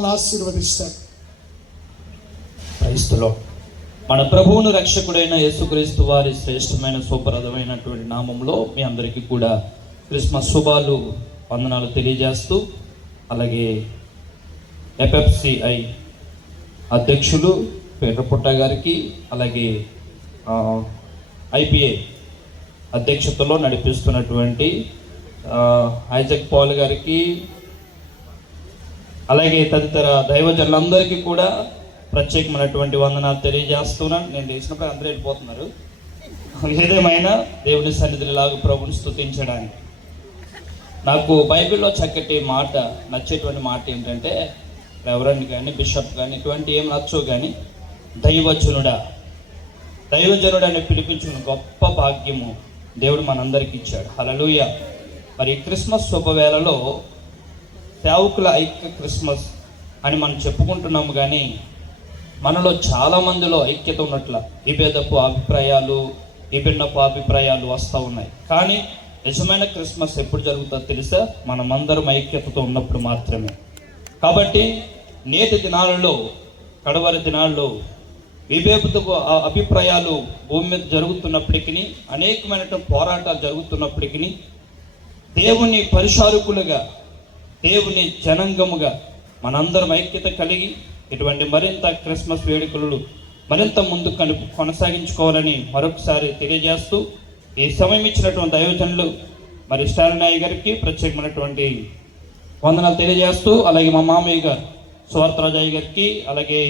మనల్ని ఆశీర్వదిస్తాడు క్రైస్తులో మన ప్రభువును రక్షకుడైన యేసుక్రీస్తు వారి శ్రేష్టమైన సుప్రదమైనటువంటి నామంలో మీ అందరికీ కూడా క్రిస్మస్ శుభాలు వందనాలు తెలియజేస్తూ అలాగే ఎఫ్ఎఫ్సిఐ అధ్యక్షులు పేటపుట్ట గారికి అలాగే ఐపీఏ అధ్యక్షతలో నడిపిస్తున్నటువంటి ఐజక్ పాల్ గారికి అలాగే తదితర దైవజనులందరికీ కూడా ప్రత్యేకమైనటువంటి వందనాలు తెలియజేస్తున్నాను నేను తెలిసినప్పుడు అందరూ వెళ్ళిపోతున్నారు. ఏదేమైనా దేవుని సన్నిధిలో ప్రభుని స్తుతించడానికి. నాకు బైబిల్లో చక్కటి మాట నచ్చేటువంటి మాట ఏంటంటే రెవరెండ్ కానీ బిషప్ కానీ ఇటువంటి ఏం నచ్చు కానీ దైవజనుడా. దైవజనుడు అని పిలిపించిన గొప్ప భాగ్యము దేవుడు మనందరికి ఇచ్చాడు. హలలుయ మరి క్రిస్మస్ శుభవేళలో సేవకుల ఐక్య క్రిస్మస్ అని మనం చెప్పుకుంటున్నాము కానీ మనలో చాలా మందిలో ఐక్యత ఉన్నట్ల విభేదపు అభిప్రాయాలు విభిన్నపు అభిప్రాయాలు వస్తూ ఉన్నాయి. కానీ నిజమైన క్రిస్మస్ ఎప్పుడు జరుగుతుందో తెలుసా? మనమందరం ఐక్యతతో ఉన్నప్పుడు మాత్రమే. కాబట్టి నేటి దినాలలో కడవరి దినాల్లో విభేదపు అభిప్రాయాలు భూమి మీద జరుగుతున్నప్పటికీ అనేకమైనటువంటి పోరాటాలు జరుగుతున్నప్పటికీ దేవుని పరిశారకులుగా దేవుని జనంగముగా మనందరం ఐక్యత కలిగి ఇటువంటి మరింత క్రిస్మస్ వేడుకలు మరింత ముందు కను కొనసాగించుకోవాలని మరొకసారి తెలియజేస్తూ ఈ సమయం ఇచ్చినటువంటి దైవజనులు మరి స్టాలిన్ గారికి ప్రత్యేకమైనటువంటి వందనాలు తెలియజేస్తూ అలాగే మా మామయ్య గారు సువార్తరాజయ్య గారికి అలాగే